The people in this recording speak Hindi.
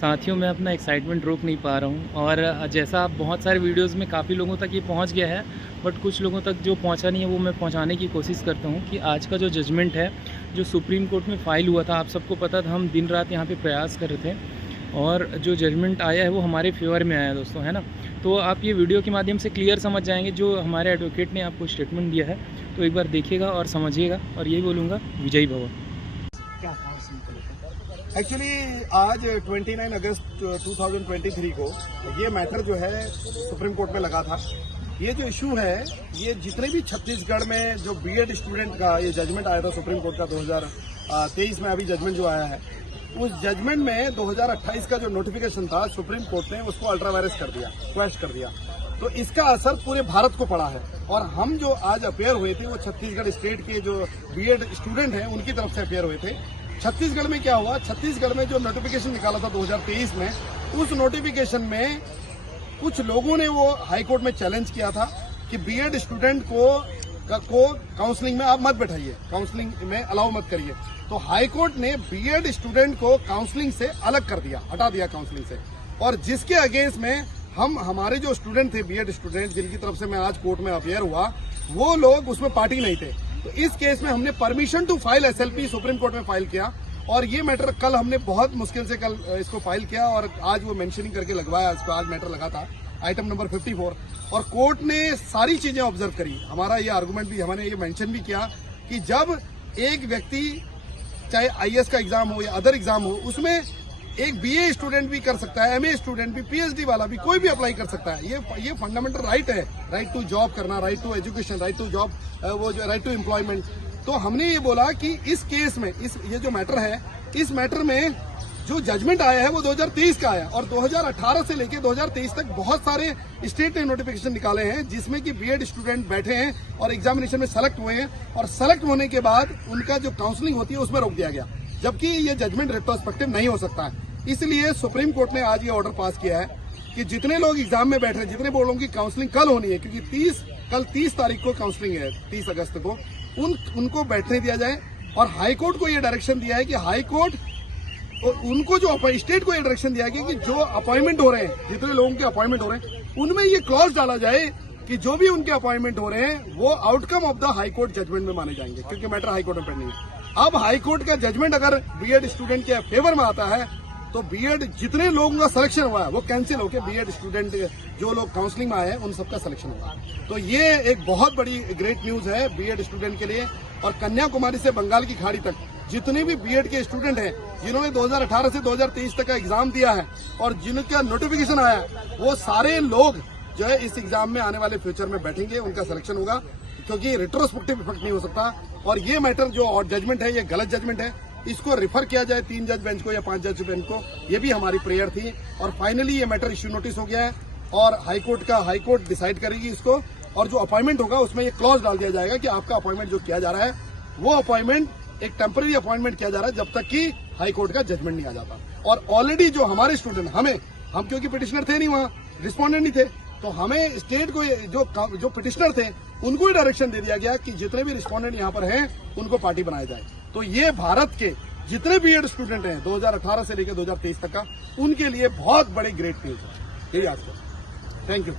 साथियों, मैं अपना एक्साइटमेंट रोक नहीं पा रहा हूँ और जैसा आप बहुत सारे वीडियोस में काफ़ी लोगों तक ये पहुँच गया है, बट कुछ लोगों तक जो पहुँचा नहीं है वो मैं पहुँचाने की कोशिश करता हूँ कि आज का जो जजमेंट है, जो सुप्रीम कोर्ट में फ़ाइल हुआ था, आप सबको पता था, हम दिन रात यहाँ पे प्रयास कर रहे थे और जो जजमेंट आया है वो हमारे फेवर में आया दोस्तों, है ना। तो आप ये वीडियो के माध्यम से क्लियर समझ जाएंगे जो हमारे एडवोकेट ने आपको स्टेटमेंट दिया है, तो एक बार देखिएगा और समझिएगा और यही बोलूँगा, विजयी भव। एक्चुअली आज 29 अगस्त 2023 को ये मैटर जो है सुप्रीम कोर्ट में लगा था। ये जो इशू है, ये जितने भी छत्तीसगढ़ में जो बीएड स्टूडेंट का ये जजमेंट आया था सुप्रीम कोर्ट का 2023 में अभी जजमेंट जो आया है, उस जजमेंट में 2028 का जो नोटिफिकेशन था सुप्रीम कोर्ट ने उसको अल्ट्रा वायरस कर दिया, क्वैश कर दिया। तो इसका असर पूरे भारत को पड़ा है और हम जो आज अपेयर हुए थे वो छत्तीसगढ़ स्टेट के जो बीएड स्टूडेंट हैं उनकी तरफ से अपेयर हुए थे। छत्तीसगढ़ में क्या हुआ, छत्तीसगढ़ में जो नोटिफिकेशन निकाला था 2023 में, उस नोटिफिकेशन में कुछ लोगों ने वो हाई कोर्ट में चैलेंज किया था कि बीएड स्टूडेंट को काउंसलिंग में आप मत बैठाइए, काउंसलिंग में अलाउ मत करिए। तो हाई कोर्ट ने बीएड स्टूडेंट को काउंसलिंग से अलग कर दिया, हटा दिया काउंसलिंग से, और जिसके अगेंस्ट में हमारे जो स्टूडेंट थे, बीएड स्टूडेंट जिनकी तरफ से मैं आज कोर्ट में अपेयर हुआ, वो लोग उसमें पार्टी नहीं थे। तो इस केस में हमने permission to file SLP Supreme Court में फाइल किया और ये मैटर कल हमने बहुत मुश्किल से कल इसको फाइल किया और आज वो मेंशनिंग करके लगवाया। इसको आज मैटर लगा था आइटम नंबर 54 और कोर्ट ने सारी चीजें ऑब्जर्व करी। हमारा ये आर्गुमेंट भी, हमने ये मेंशन भी किया कि जब एक व्यक्ति चाहे आईएएस का एग्जाम हो या अदर एग्जाम हो, उसमें एक बीए स्टूडेंट भी कर सकता है, एमए स्टूडेंट भी, पीएचडी वाला भी, कोई भी अप्लाई कर सकता है। ये फंडामेंटल राइट है, राइट टू जॉब करना, right to education, right to job, वो जो राइट टू एम्प्लॉयमेंट। तो हमने ये बोला कि इस केस में ये जो मैटर है, इस मैटर में जो जजमेंट आया है वो 2023 का आया और 2018 से लेकर 2023 तक बहुत सारे स्टेट ने नोटिफिकेशन निकाले हैं जिसमें कि बीएड स्टूडेंट बैठे हैं और एग्जामिनेशन में सेलेक्ट हुए हैं और सेलेक्ट होने के बाद उनका जो काउंसलिंग होती है उसमें रोक दिया गया, जबकि ये जजमेंट रेट्रोस्पेक्टिव नहीं हो सकता है। इसलिए सुप्रीम कोर्ट ने आज ये ऑर्डर पास किया है कि जितने लोग एग्जाम में बैठ रहे हैं, जितने बोर्डों की काउंसलिंग कल होनी है, क्योंकि कल 30 तारीख को काउंसलिंग है, 30 अगस्त को, उनको बैठने दिया जाए। और हाई कोर्ट को ये डायरेक्शन दिया है कि हाई कोर्ट उनको जो स्टेट को ये डायरेक्शन दिया गया कि जो अपॉइंटमेंट हो रहे हैं, जितने लोगों के अपॉइंटमेंट हो रहे हैं, उनमें ये क्लॉज डाला जाए कि जो भी उनके अपॉइंटमेंट हो रहे हैं वो outcome of the High Court judgement में माने जाएंगे, क्योंकि मैटर हाई कोर्ट में पेंडिंग है। अब हाई कोर्ट का जजमेंट अगर बीएड स्टूडेंट के फेवर में आता है तो बीएड जितने लोगों का सिलेक्शन हुआ है वो कैंसिल होकर बीएड स्टूडेंट जो लोग काउंसलिंग में आए हैं उन सबका सिलेक्शन होगा। तो ये एक बहुत बड़ी ग्रेट न्यूज है बीएड स्टूडेंट के लिए। और कन्याकुमारी से बंगाल की खाड़ी तक जितने भी बीएड के स्टूडेंट हैं जिन्होंने 2018 से 2023 तक का एग्जाम दिया है और जिनका नोटिफिकेशन आया, वो सारे लोग जो है इस एग्जाम में आने वाले फ्यूचर में बैठेंगे, उनका सिलेक्शन होगा, क्योंकि रेट्रोस्पेक्टिव इफेक्ट नहीं हो सकता। और ये मैटर जो जजमेंट है ये गलत जजमेंट है, इसको रिफर किया जाए 3 जज बेंच को या 5 जज बेंच को, ये भी हमारी प्रेयर थी। और फाइनली ये मैटर इश्यू नोटिस हो गया है और हाई कोर्ट डिसाइड करेगी इसको, और जो अपॉइंटमेंट होगा उसमें ये क्लॉज डाल दिया जाएगा कि आपका अपॉइंटमेंट जो किया जा रहा है वो अपॉइंटमेंट एक टेम्पररी अपॉइंटमेंट किया जा रहा है जब तक कि हाई कोर्ट का जजमेंट नहीं आ जाता। और ऑलरेडी जो हमारे स्टूडेंट हम क्योंकि पिटिशनर थे नहीं, वहां रिस्पोंडेंट नहीं थे, तो हमें स्टेट को जो पिटिशनर थे उनको ही डायरेक्शन दे दिया गया कि जितने भी रिस्पोंडेंट यहाँ पर हैं उनको पार्टी बनाया जाए। तो ये भारत के जितने बीएड स्टूडेंट हैं 2018 से लेकर 2023 तक का, उनके लिए बहुत बड़ी ग्रेट न्यूज है। यही आपको थैंक यू।